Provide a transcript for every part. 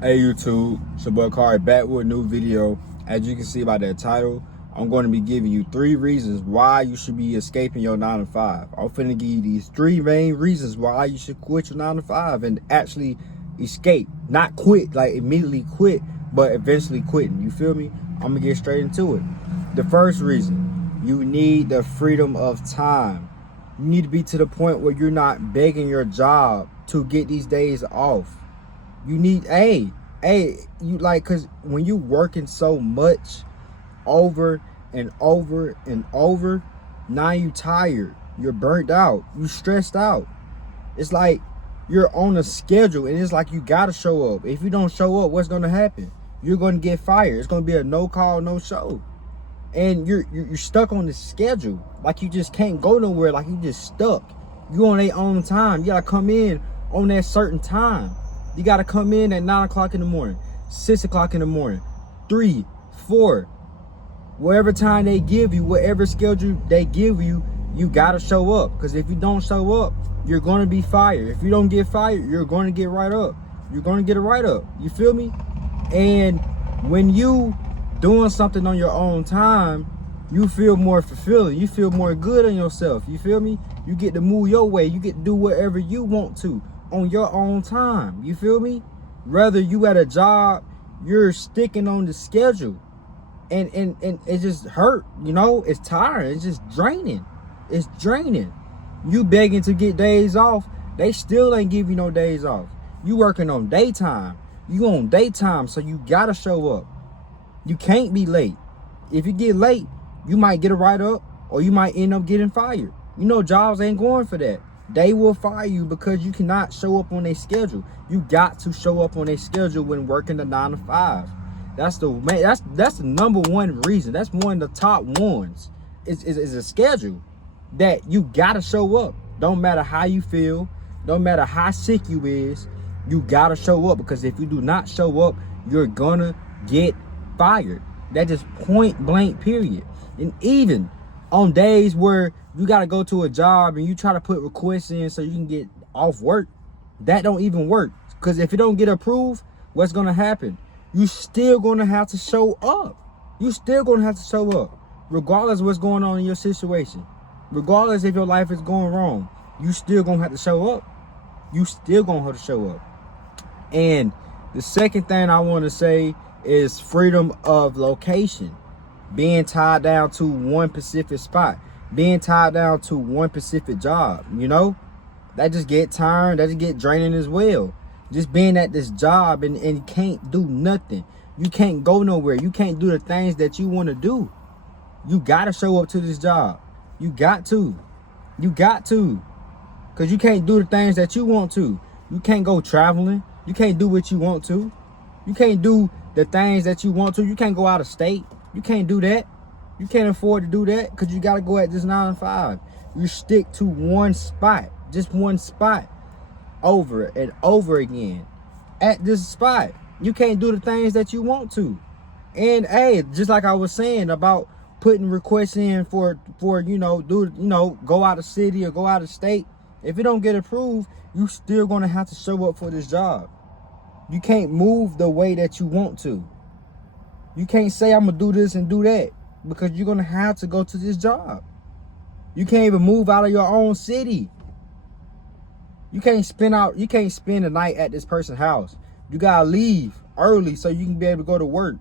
Hey YouTube, it's your boy Kari back with a new video. As you can see by that title, I'm going to be giving you 3 reasons why you should be escaping your 9 to 5. I'm finna give you these 3 main reasons why you should quit your 9 to 5 and actually escape. Not quit, like immediately quit, but eventually quitting. You feel me? I'm gonna get straight into it. The first reason, you need the freedom of time. You need to be to the point where you're not begging your job to get these days off. You need, you like, cause when you working so much over and over and over, now you tired, you're burnt out, you stressed out. It's like you're on a schedule and it's like you gotta show up. If you don't show up, what's gonna happen? You're gonna get fired. It's gonna be a no call, no show. And you're stuck on the schedule. Like you just can't go nowhere, like you just stuck. You on their own time. You gotta come in on that certain time. You got to come in at 9 o'clock in the morning, 6 o'clock in the morning, 3, 4, whatever time they give you, whatever schedule they give you, you got to show up. Because if you don't show up, you're going to be fired. If you don't get fired, you're going to get right up. You're going to get a write up. You feel me? And when you doing something on your own time, you feel more fulfilling. You feel more good on yourself. You feel me? You get to move your way. You get to do whatever you want to on your own time. You feel me? Whether you at a job, you're sticking on the schedule, and it just hurt. You know, it's tiring. It's just draining. It's draining. You begging to get days off, they still ain't give you no days off. You working on daytime. You on daytime, so you gotta show up. You can't be late. If you get late, you might get a write-up or you might end up getting fired. You know, jobs ain't going for that. They will fire you because you cannot show up on their schedule. You got to show up on their schedule when working the 9 to 5. That's the number one reason. That's one of the top ones. Is a schedule that you gotta show up. Don't matter how you feel, don't matter how sick you is, you gotta show up, because if you do not show up, you're gonna get fired. That just point blank period. And even on days where you got to go to a job and you try to put requests in so you can get off work, that don't even work. Because if it don't get approved, what's going to happen? You still going to have to show up. You still going to have to show up, regardless of what's going on in your situation. Regardless if your life is going wrong, you still going to have to show up. You still going to have to show up. And the second thing I want to say is freedom of location. Being tied down to one specific spot, being tied down to one specific job, you know, that just get tiring, that just get draining as well. Just being at this job and can't do nothing. You can't go nowhere. You can't do the things that you want to do. You got to show up to this job. You got to. You got to. Because you can't do the things that you want to. You can't go traveling. You can't do what you want to. You can't do the things that you want to. You can't go out of state. You can't do that. You can't afford to do that because you got to go at this 9 to 5. You stick to one spot, just one spot, over and over again. At this spot, you can't do the things that you want to. And hey, just like I was saying about putting requests in for go out of city or go out of state. If it don't get approved, you still gonna have to show up for this job. You can't move the way that you want to. You can't say I'm gonna do this and do that, because you're gonna have to go to this job. You can't even move out of your own city. You can't spend the night at this person's house. You gotta leave early so you can be able to go to work,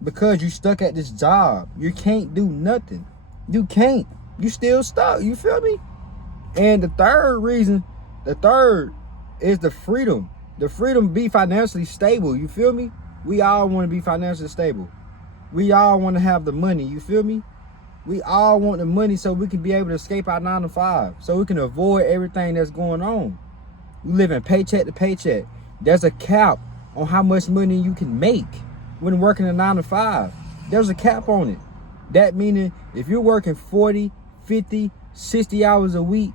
because you stuck at this job. You can't do nothing. You can't. You still stuck. You feel me? And the third is the freedom. The freedom to be financially stable. You feel me? We all want to be financially stable. We all want to have the money. You feel me? We all want the money so we can be able to escape our 9 to 5. So we can avoid everything that's going on. We live in paycheck to paycheck. There's a cap on how much money you can make when working a 9 to 5. There's a cap on it. That meaning if you're working 40, 50, 60 hours a week,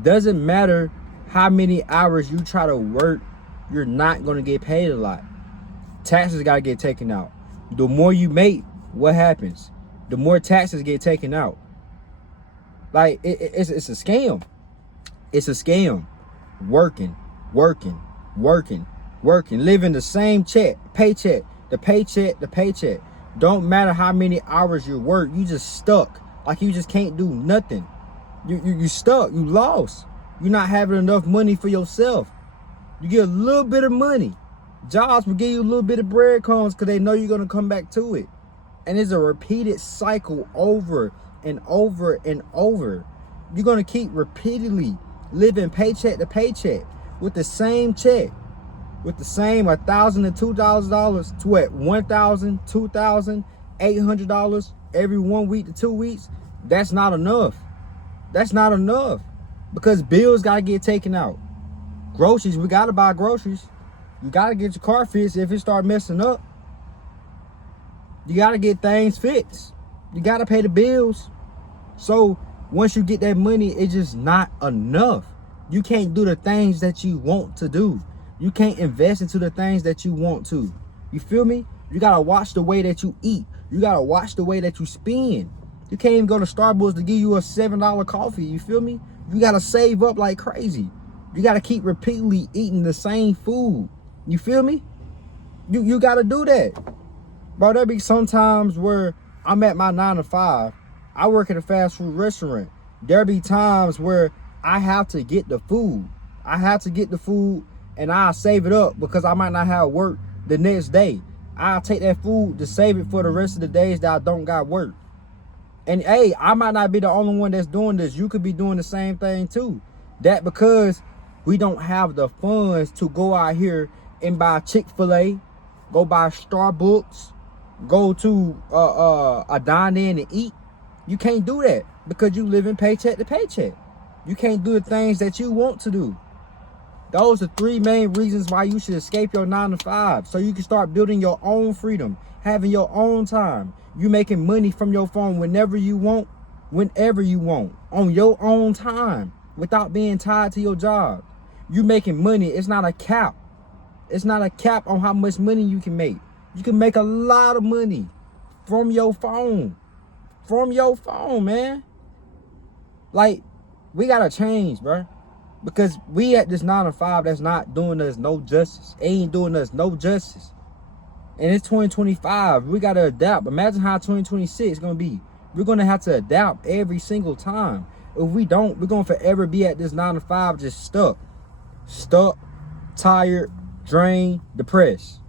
doesn't matter how many hours you try to work, you're not going to get paid a lot. Taxes got to get taken out. The more you make, what happens? The more taxes get taken out. Like, it's a scam. It's a scam. Working, working, living the same paycheck to paycheck to paycheck. Don't matter how many hours you work, you just stuck. Like you just can't do nothing. You stuck, you lost. You're not having enough money for yourself. You get a little bit of money. Jobs will give you a little bit of breadcrumbs because they know you're going to come back to it. And it's a repeated cycle over and over and over. You're going to keep repeatedly living paycheck to paycheck with the same check, with the same $1,000 to $2,000 to at $1,000, $2,000, $800 every 1 week to 2 weeks. That's not enough. That's not enough because bills got to get taken out. Groceries, we got to buy groceries. You got to get your car fixed if it start messing up. You got to get things fixed. You got to pay the bills. So once you get that money, it's just not enough. You can't do the things that you want to do. You can't invest into the things that you want to. You feel me? You got to watch the way that you eat. You got to watch the way that you spend. You can't even go to Starbucks to give you a $7 coffee. You feel me? You got to save up like crazy. You got to keep repeatedly eating the same food. You feel me? You got to do that. Bro, there be sometimes where I'm at my 9 to 5. I work at a fast food restaurant. There be times where I have to get the food. I have to get the food and I'll save it up because I might not have work the next day. I'll take that food to save it for the rest of the days that I don't got work. And hey, I might not be the only one that's doing this. You could be doing the same thing too. That because we don't have the funds to go out here and buy Chick-fil-A, go buy Starbucks, go to a dine-in and eat. You can't do that because you live in paycheck to paycheck. You can't do the things that you want to do. Those are 3 main reasons why you should escape your 9 to 5. So you can start building your own freedom, having your own time. You making money from your phone whenever you want, whenever you want, on your own time, without being tied to your job. You making money. It's not a cap. It's not a cap on how much money you can make. You can make a lot of money from your phone. From your phone, man. Like, we gotta change, bro. Because we at this 9 to 5 that's not doing us no justice. Ain't doing us no justice. And it's 2025. We gotta adapt. Imagine how 2026 is gonna be. We're gonna have to adapt every single time. If we don't, we're gonna forever be at this 9 to 5 just stuck. Stuck, tired, drained, depressed.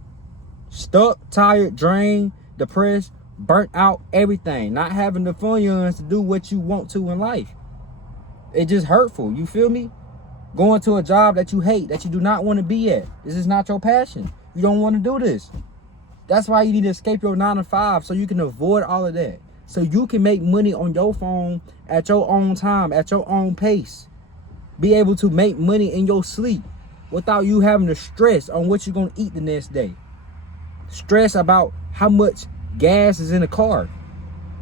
Stuck, tired, drained, depressed, burnt out, everything. Not having the funds to do what you want to in life. It's just hurtful. You feel me? Going to a job that you hate, that you do not want to be at. This is not your passion. You don't want to do this. That's why you need to escape your 9 to 5 so you can avoid all of that. So you can make money on your phone at your own time, at your own pace. Be able to make money in your sleep without you having to stress on what you're going to eat the next day. Stress about how much gas is in the car.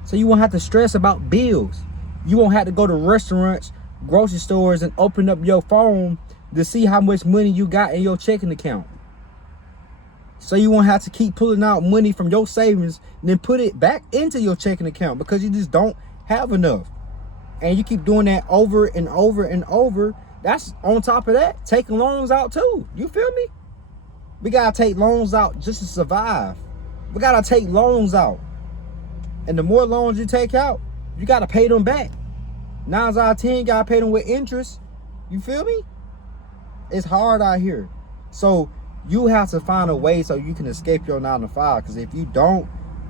So you won't have to stress about bills. You won't have to go to restaurants, grocery stores, and open up your phone to see how much money you got in your checking account. So you won't have to keep pulling out money from your savings and then put it back into your checking account because you just don't have enough. And you keep doing that over and over and over. That's on top of that, taking loans out too. You feel me? We gotta take loans out just to survive. We gotta take loans out. And the more loans you take out, you gotta pay them back. 9 out of 10, you gotta pay them with interest. You feel me? It's hard out here. So you have to find a way so you can escape your 9 to 5. Because if you don't,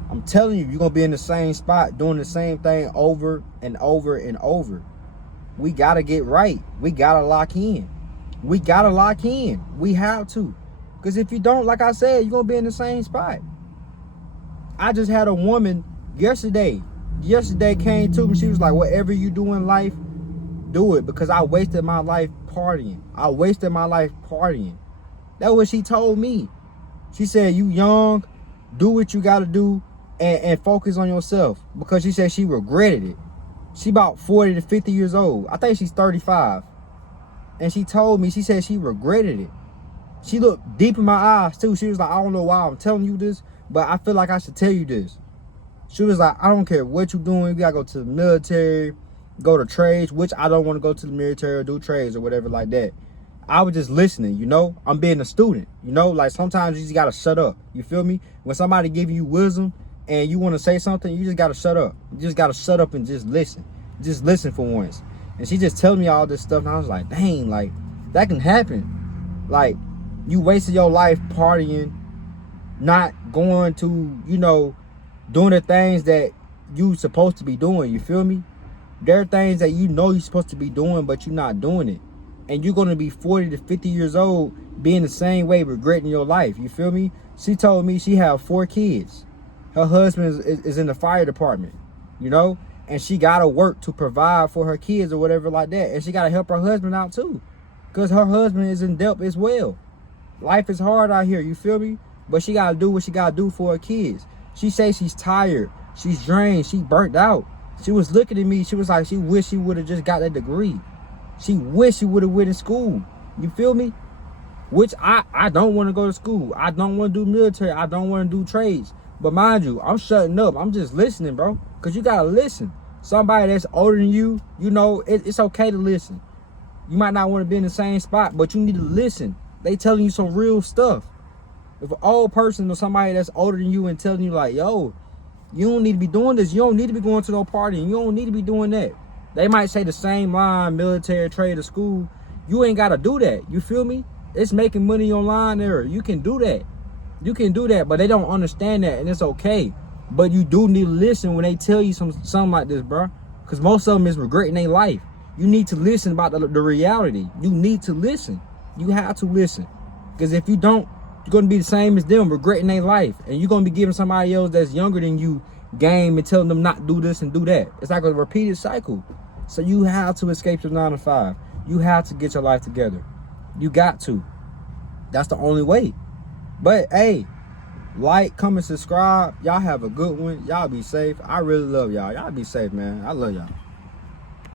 I'm telling you, you're gonna be in the same spot doing the same thing over and over and over. We gotta get right. We gotta lock in. We gotta lock in. We have to. Because if you don't, like I said, you're gonna be in the same spot. I just had a woman yesterday came to me. She was like, whatever you do in life, do it, because I wasted my life partying. I wasted my life partying. That's what she told me. She said, you young, do what you got to do and focus on yourself, because she said she regretted it. She about 40 to 50 years old. I think she's 35. And she told me, she said she regretted it. She looked deep in my eyes too. She was like, I don't know why I'm telling you this, but I feel like I should tell you this. She was like, I don't care what you're doing. You got to go to the military, go to trades, which I don't want to go to the military or do trades or whatever like that. I was just listening, you know. I'm being a student, you know. Like sometimes you just gotta shut up. You feel me? When somebody giving you wisdom and you want to say something, you just gotta shut up. You just gotta shut up and just listen. Just listen for once. And she just telling me all this stuff, and I was like, dang, like that can happen. Like you wasted your life partying, not going to, you know, doing the things that you supposed to be doing. You feel me? There are things that you know you're supposed to be doing, but you're not doing it. And you're going to be 40 to 50 years old being the same way, regretting your life. You feel me? She told me she have 4 kids. Her husband is in the fire department, you know? And she got to work to provide for her kids or whatever like that. And she got to help her husband out too, because her husband is in debt as well. Life is hard out here, you feel me? But she got to do what she got to do for her kids. She says she's tired. She's drained. She burnt out. She was looking at me. She was like, she wished she would have just got that degree. She wished she would have went to school. You feel me? Which I don't want to go to school. I don't want to do military. I don't want to do trades. But mind you, I'm shutting up. I'm just listening, bro. Because you got to listen. Somebody that's older than you, you know, it's okay to listen. You might not want to be in the same spot, but you need to listen. They telling you some real stuff. If an old person or somebody that's older than you and telling you like, yo, you don't need to be doing this. You don't need to be going to no party. You don't need to be doing that. They might say the same line, military, trade, or school. You ain't got to do that. You feel me? It's making money online there. You can do that. You can do that, but they don't understand that, and it's okay. But you do need to listen when they tell you something like this, bro. Because most of them is regretting their life. You need to listen about the reality. You need to listen. You have to listen. Because if you don't, you're going to be the same as them, regretting their life. And you're going to be giving somebody else that's younger than you game and telling them not to do this and do that. It's like a repeated cycle. So you have to escape your 9 to 5. You have to get your life together. You got to. That's the only way. But hey, like, comment, subscribe. Y'all have a good one. Y'all be safe. I really love y'all. Y'all be safe, man. I love y'all.